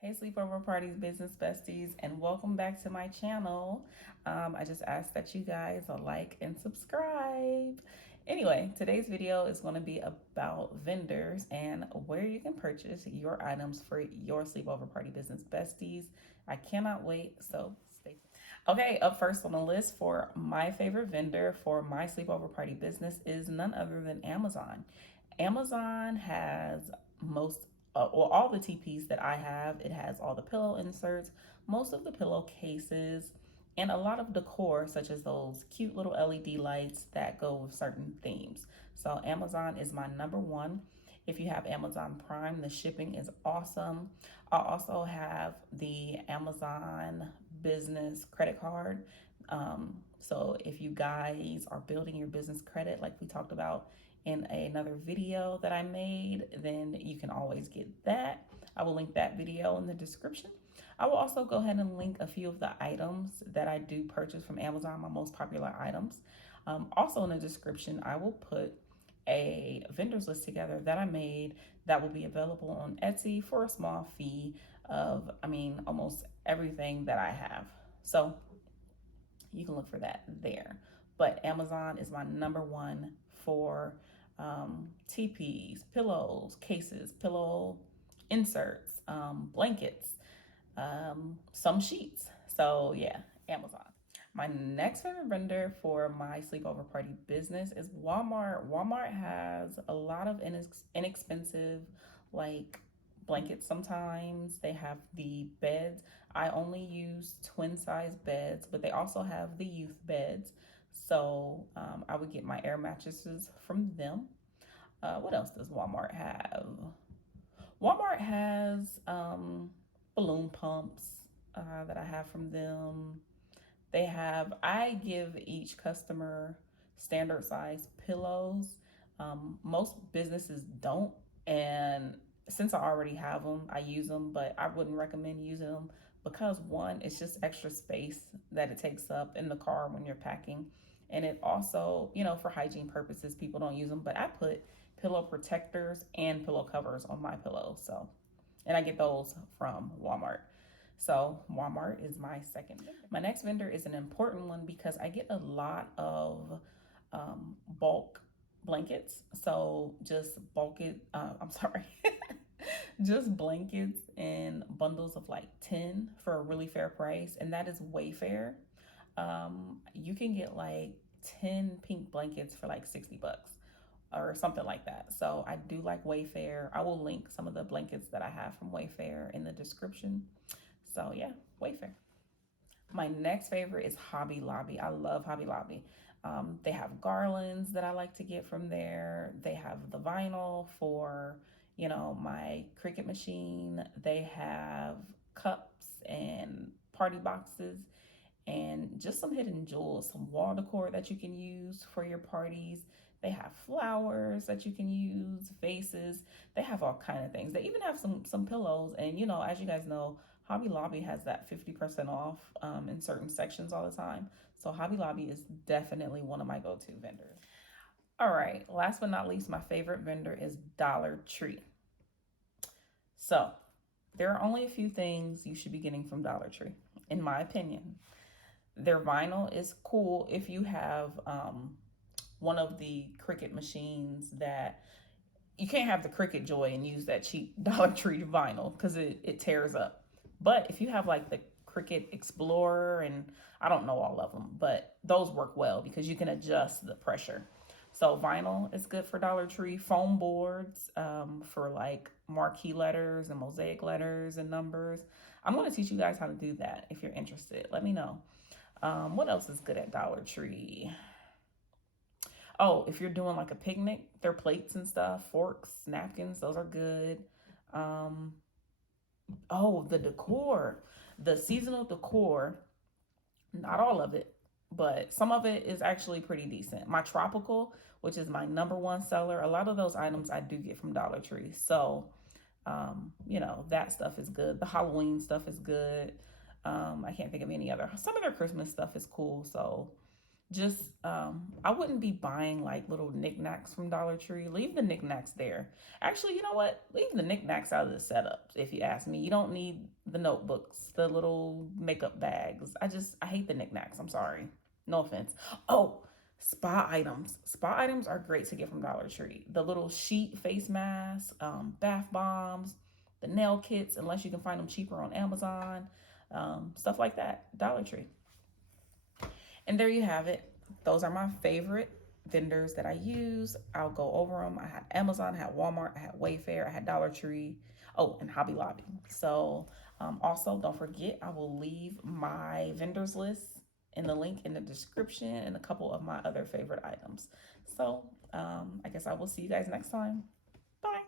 Hey, Sleepover Parties business besties, and welcome back to my channel. I just ask that you guys like and subscribe. Anyway, today's video is going to be about vendors and where you can purchase your items for your Sleepover Party business besties. I cannot wait, so stay tuned. Okay, up first on the list for my favorite vendor for my Sleepover Party business is none other than Amazon. Amazon has most well, all the Teepees that I have. It has all the pillow inserts, most of the pillowcases, and a lot of decor, such as those cute little LED lights that go with certain themes. So Amazon is my number one. If you have Amazon Prime, the shipping is awesome. I also have the Amazon business credit card. So if you guys are building your business credit, like we talked about in another video that I made, then you can always get that. I will link that video in the description. I will also go ahead and link a few of the items that I do purchase from Amazon, my most popular items. Also in the description, I will put a vendors list together that I made that will be available on Etsy for a small fee of, almost everything that I have. So you can look for that there. But Amazon is my number one for teepees, pillows, cases, pillow inserts, blankets, some sheets. So yeah, Amazon. My next favorite vendor for my sleepover party business is Walmart. Walmart has a lot of inexpensive, like blankets sometimes. They have the beds. I only use twin size beds, but they also have the youth beds. So I would get my air mattresses from them. What else does Walmart have? Walmart has balloon pumps that I have from them. I give each customer standard size pillows. Most businesses don't. And since I already have them, I use them, but I wouldn't recommend using them because one, it's just extra space that it takes up in the car when you're packing. And it also, for hygiene purposes, people don't use them, but I put pillow protectors and pillow covers on my pillows. So, and I get those from Walmart. So Walmart is my second vendor. My next vendor is an important one because I get a lot of bulk blankets. So just bulk it, I'm sorry, just blankets in bundles of like 10 for a really fair price. And that is Wayfair. You can get like 10 pink blankets for like 60 bucks or something like that. So I do like Wayfair. I will link some of the blankets that I have from Wayfair in the description. So yeah, Wayfair. My next favorite is Hobby Lobby. I love Hobby Lobby. They have garlands that I like to get from there. They have the vinyl for, my Cricut machine. They have cups and party boxes and just some hidden jewels, some wall decor that you can use for your parties. They have flowers that you can use, vases. They have all kind of things. They even have some pillows. And as you guys know, Hobby Lobby has that 50% off in certain sections all the time. So Hobby Lobby is definitely one of my go-to vendors. All right, last but not least, my favorite vendor is Dollar Tree. So there are only a few things you should be getting from Dollar Tree, in my opinion. Their vinyl is cool if you have one of the Cricut machines that you can't have the Cricut Joy and use that cheap Dollar Tree vinyl because it tears up. But if you have like the Cricut Explorer, and I don't know all of them, but those work well because you can adjust the pressure. So vinyl is good for Dollar Tree. Foam boards for like marquee letters and mosaic letters and numbers. I'm going to teach you guys how to do that if you're interested. Let me know. What else is good at Dollar Tree? Oh, if you're doing like a picnic, their plates and stuff, forks, napkins, those are good. Um, oh, the decor, the seasonal decor, not all of it, but some of it is actually pretty decent. My tropical, which is my number one seller, a lot of those items I do get from Dollar Tree. So, that stuff is good. The Halloween stuff is good. I can't think of any other. Some of their Christmas stuff is cool. So, just I wouldn't be buying like little knickknacks from Dollar Tree. Leave the knickknacks there. Actually, you know what? Leave the knickknacks out of the setup. If you ask me, you don't need the notebooks, the little makeup bags. I hate the knickknacks. I'm sorry. No offense. Oh, spa items. Spa items are great to get from Dollar Tree. The little sheet face masks, bath bombs, the nail kits, unless you can find them cheaper on Amazon, stuff like that. Dollar Tree. And there you have it. Those are my favorite vendors that I use. I'll go over them. I had Amazon, I had Walmart, I had Wayfair, I had Dollar Tree, oh, and Hobby Lobby. So, also, don't forget, I will leave my vendors list in the link in the description and a couple of my other favorite items. So, I guess I will see you guys next time. Bye.